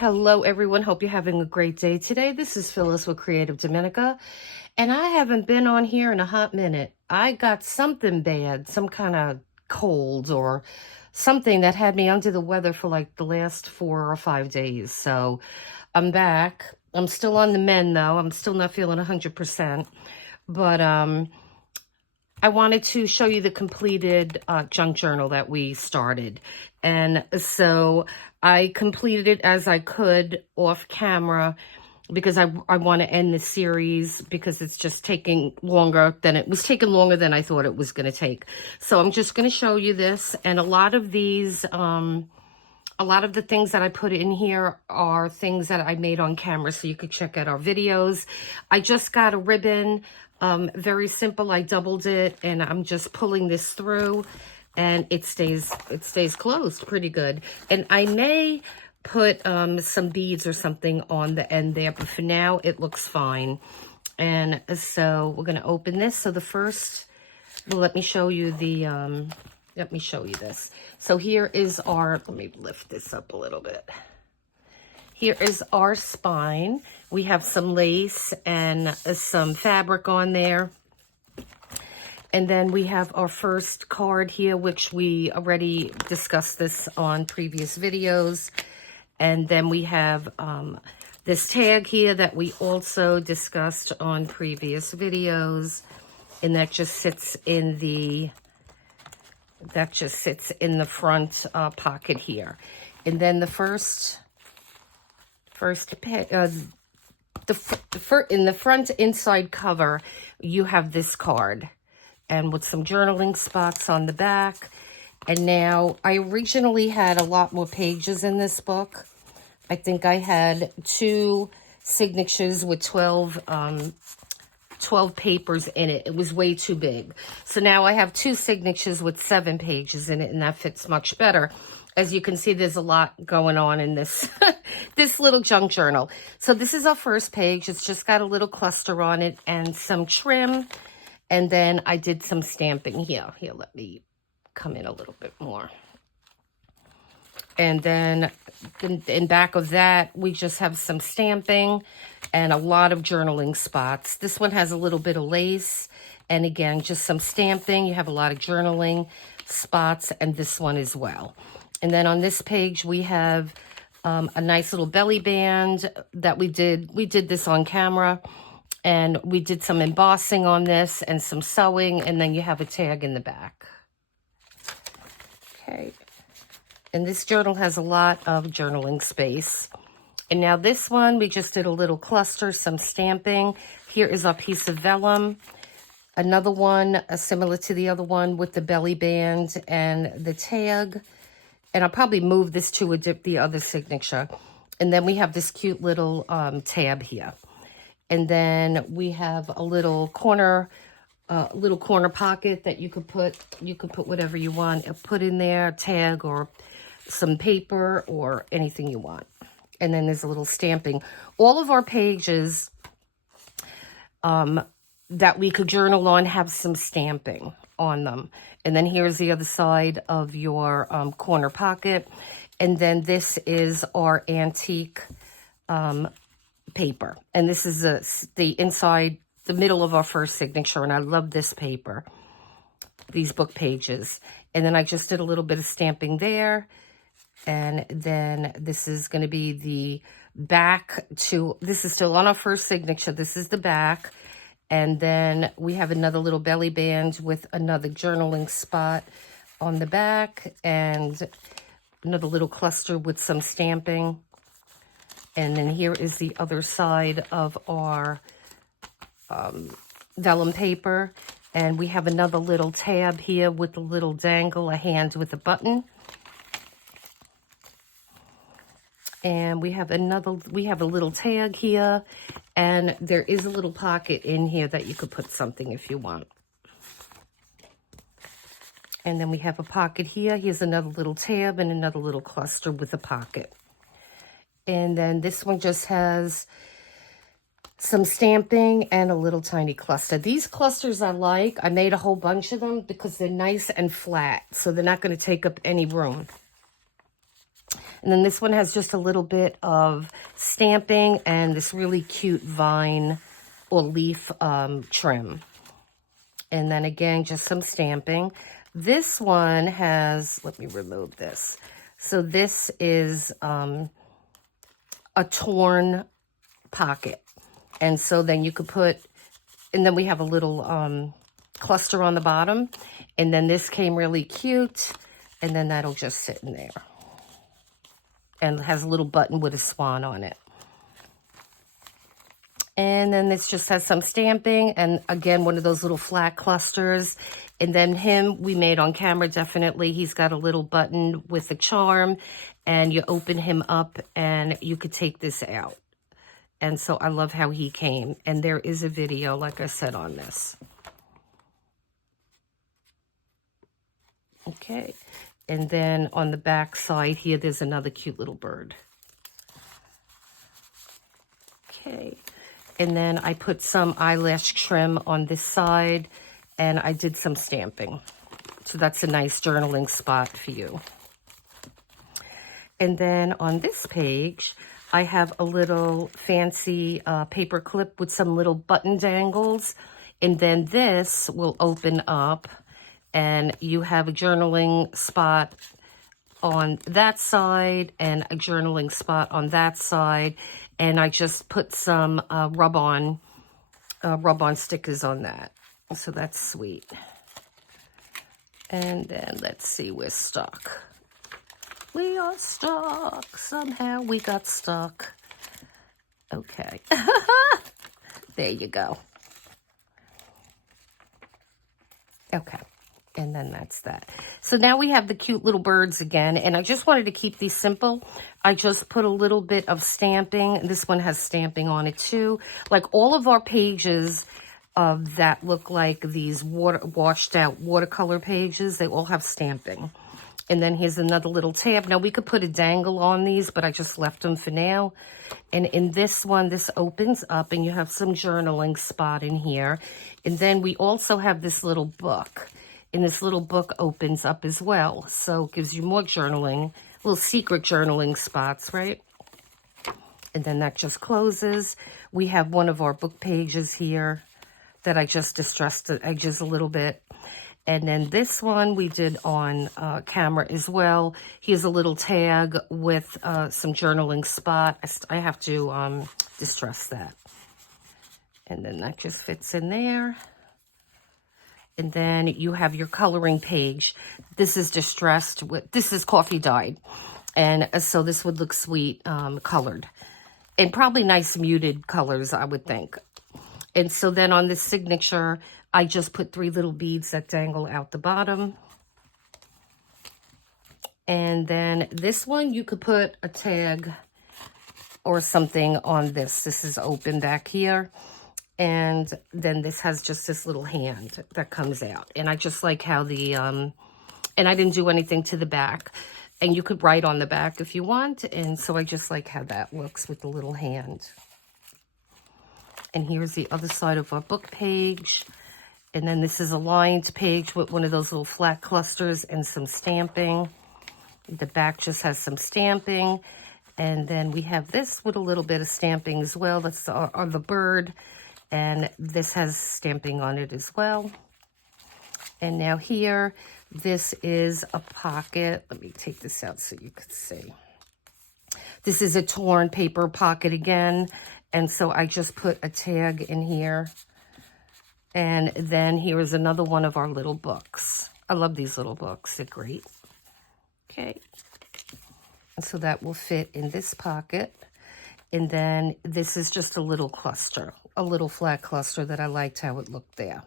Hello everyone, hope you're having a great day today. This is Phyllis with CreativeDomenica, and I haven't been on here in a hot minute. I got something bad, some kind of cold or something that had me under the weather for like the last 4 or 5 days. So I'm back. I'm still on the mend though. I'm still not feeling 100%, but I wanted to show you the completed junk journal that we started. And so I completed it as I could off camera because I want to end the series because it's just taking longer than it was taking longer than I thought it was going to take. So I'm just going to show you this. And a lot of these, a lot of the things that I put in here are things that I made on camera, so you could check out our videos. I just got a ribbon. Very simple. I doubled it and I'm just pulling this through and it stays closed pretty good. And I may put some beads or something on the end there, but for now it looks fine. And so we're going to open this. So the first, well, let me show you this. So here is our, let me lift this up a little bit. Here is our spine. We have some lace and some fabric on there. And then we have our first card here, which we already discussed this on previous videos. And then we have this tag here that we also discussed on previous videos. And that just sits in the, front pocket here. And then the in the front inside cover, you have this card and with some journaling spots on the back. And now I originally had a lot more pages in this book. I think I had 2 signatures with 12 papers in it. It was way too big. So now I have 2 signatures with 7 pages in it, and that fits much better. As you can see, there's a lot going on in this, this little junk journal. So this is our first page. It's just got a little cluster on it and some trim. And then I did some stamping here. Here, let me come in a little bit more. And then in back of that, we just have some stamping and a lot of journaling spots. This one has a little bit of lace. And again, just some stamping. You have a lot of journaling spots, and this one as well. And then on this page, we have a nice little belly band that we did. We did this on camera, and we did some embossing on this and some sewing, and then you have a tag in the back. Okay. And this journal has a lot of journaling space. And now this one, we just did a little cluster, some stamping. Here is our piece of vellum. Another one, similar to the other one, with the belly band and the tag. And I'll probably move this to the other signature. And then we have this cute little tab here. And then we have a little corner pocket that you could put whatever you want, put in there, tag or some paper or anything you want. And then there's a little stamping. All of our pages that we could journal on have some stamping on them. And then here's the other side of your corner pocket. And then this is our antique paper. And this is the inside, the middle of our first signature. And I love this paper, these book pages. And then I just did a little bit of stamping there. And then this is going to be the back to, this is still on our first signature. This is the back. And then we have another little belly band with another journaling spot on the back and another little cluster with some stamping. And then here is the other side of our vellum paper. And we have another little tab here with a little dangle, a hand with a button. And we have a little tag here, and there is a little pocket in here that you could put something if you want. And then we have a pocket here. Here's another little tab and another little cluster with a pocket. And then this one just has some stamping and a little tiny cluster. These clusters I like. I made a whole bunch of them because they're nice and flat, so they're not going to take up any room. And then this one has just a little bit of stamping and this really cute vine or leaf trim. And then again, just some stamping. This one has, let me remove this. So this is a torn pocket. And so then you could put, and then we have a little cluster on the bottom. And then this came really cute. And then that'll just sit in there. And it has a little button with a swan on it. And then this just has some stamping. And again, one of those little flat clusters. And then him, we made on camera, definitely. He's got a little button with a charm. And you open him up and you could take this out. And so I love how he came. And there is a video, like I said, on this. Okay. And then on the back side here, there's another cute little bird. Okay. And then I put some eyelash trim on this side, and I did some stamping. So that's a nice journaling spot for you. And then on this page, I have a little fancy paper clip with some little button dangles. And then this will open up, and you have a journaling spot on that side and a journaling spot on that side. And I just put some rub-on stickers on that. So that's sweet. And then let's see, we're stuck. We are stuck. Somehow we got stuck. Okay. There you go. Okay. And then that's that. So now we have the cute little birds again. And I just wanted to keep these simple. I just put a little bit of stamping. This one has stamping on it too. Like all of our pages that look like these washed out watercolor pages, they all have stamping. And then here's another little tab. Now we could put a dangle on these, but I just left them for now. And in this one, this opens up and you have some journaling spot in here. And then we also have this little book. And this little book opens up as well. So it gives you more journaling, little secret journaling spots, right? And then that just closes. We have one of our book pages here that I just distressed the edges a little bit. And then this one we did on camera as well. Here's a little tag with some journaling spot. I have to distress that. And then that just fits in there. And then you have your coloring page. This is distressed with, this is coffee dyed. And so this would look sweet colored. And probably nice muted colors, I would think. And so then on this signature, I just put 3 little beads that dangle out the bottom. And then this one, you could put a tag or something on this. This is open back here. And then this has just this little hand that comes out. And I just like how the, and I didn't do anything to the back. And you could write on the back if you want. And so I just like how that looks with the little hand. And here's the other side of our book page. And then this is a lined page with one of those little flat clusters and some stamping. The back just has some stamping. And then we have this with a little bit of stamping as well. That's on the bird. And this has stamping on it as well. And now here, this is a pocket. Let me take this out so you can see. This is a torn paper pocket again. And so I just put a tag in here. And then here is another one of our little books. I love these little books. They're great. Okay. And so that will fit in this pocket. And then this is just a little cluster, a little flat cluster that I liked how it looked there.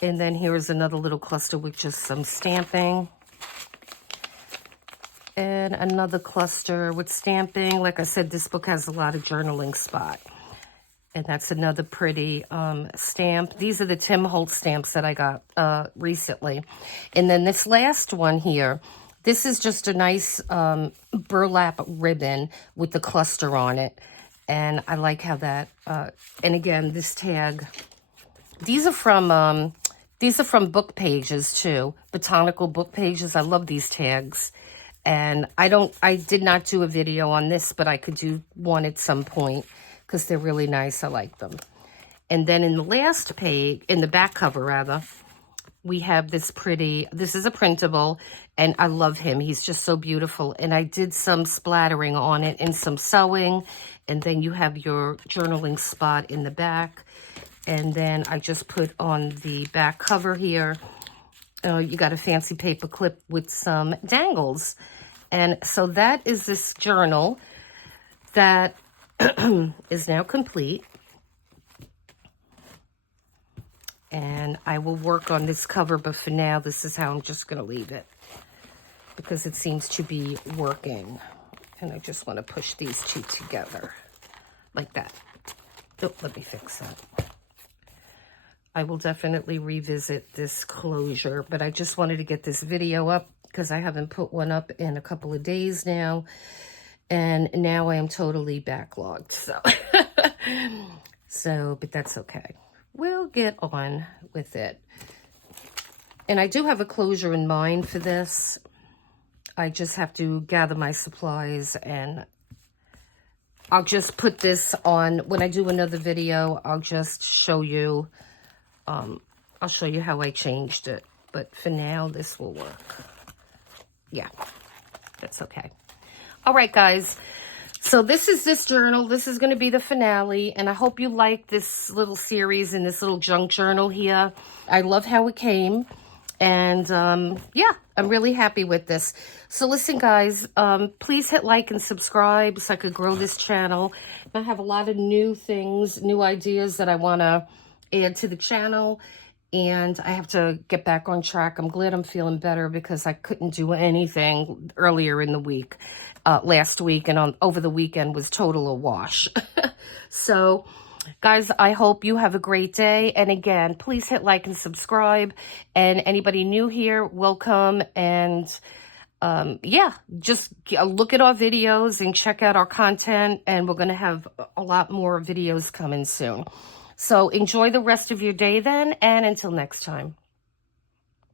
And then here is another little cluster with just some stamping. And another cluster with stamping. Like I said, this book has a lot of journaling spot. And that's another pretty stamp. These are the Tim Holtz stamps that I got recently. And then this last one here, this is just a nice burlap ribbon with the cluster on it. And I like how that, and again, this tag, these are from book pages too, botanical book pages. I love these tags. And I did not do a video on this, but I could do one at some point because they're really nice. I like them. And then in the last page, in the back cover rather, we have this is a printable, and I love him. He's just so beautiful. And I did some splattering on it and some sewing. And then you have your journaling spot in the back. And then I just put on the back cover here. You got a fancy paper clip with some dangles. And so that is this journal that is now complete. And I will work on this cover, but for now, this is how I'm just going to leave it because it seems to be working. And I just want to push these two together like that. Oh, let me fix that. I will definitely revisit this closure, but I just wanted to get this video up because I haven't put one up in a couple of days now. And now I am totally backlogged. But that's okay. We'll get on with it. And I do have a closure in mind for this. I just have to gather my supplies, and I'll just put this on. When I do another video, I'll just show you, I'll show you how I changed it. But for now, this will work. Yeah, that's okay. All right, guys. So this is this journal. This is going to be the finale, and I hope you like this little series in this little junk journal here. I love how it came, and yeah, I'm really happy with this. So listen, guys, please hit like and subscribe so I could grow this channel. I have a lot of new things, new ideas that I want to add to the channel, and I have to get back on track. I'm glad I'm feeling better because I couldn't do anything earlier in the week. Last week and over the weekend was total a wash. So, guys, I hope you have a great day. And again, please hit like and subscribe. And anybody new here, welcome. And yeah, just look at our videos and check out our content. And we're going to have a lot more videos coming soon. So enjoy the rest of your day then. And until next time.